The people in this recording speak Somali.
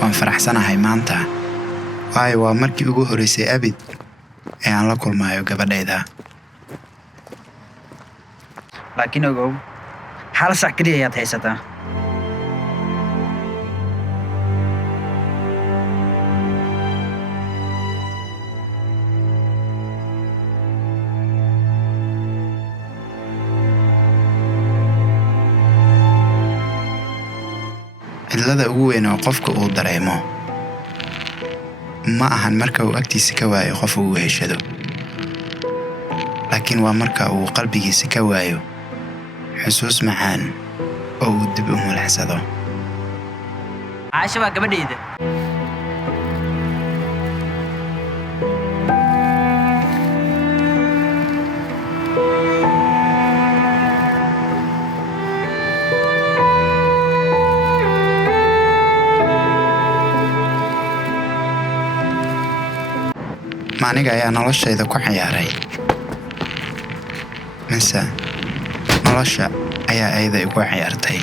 waan faraxsanahay maanta. Waayo waa markii ugu horeysay abid ee aan la kulmayo gabadhayda. laakiin ogow hal sac kaliya ayaad haysataa. cidlada ugu weyn oo qofka uu dareemo ma ahan marka uu agtiisa ka waayo qof uu heshado, laakiin waa marka uu qalbigiisa ka waayo xusuus macaan oo uu dib u malaxsado. Caasha waa gabadhayda. Maaniga ayaa noloshayda ku ciyaaray, mise nolosha ayaa ayada igu ciyaartay.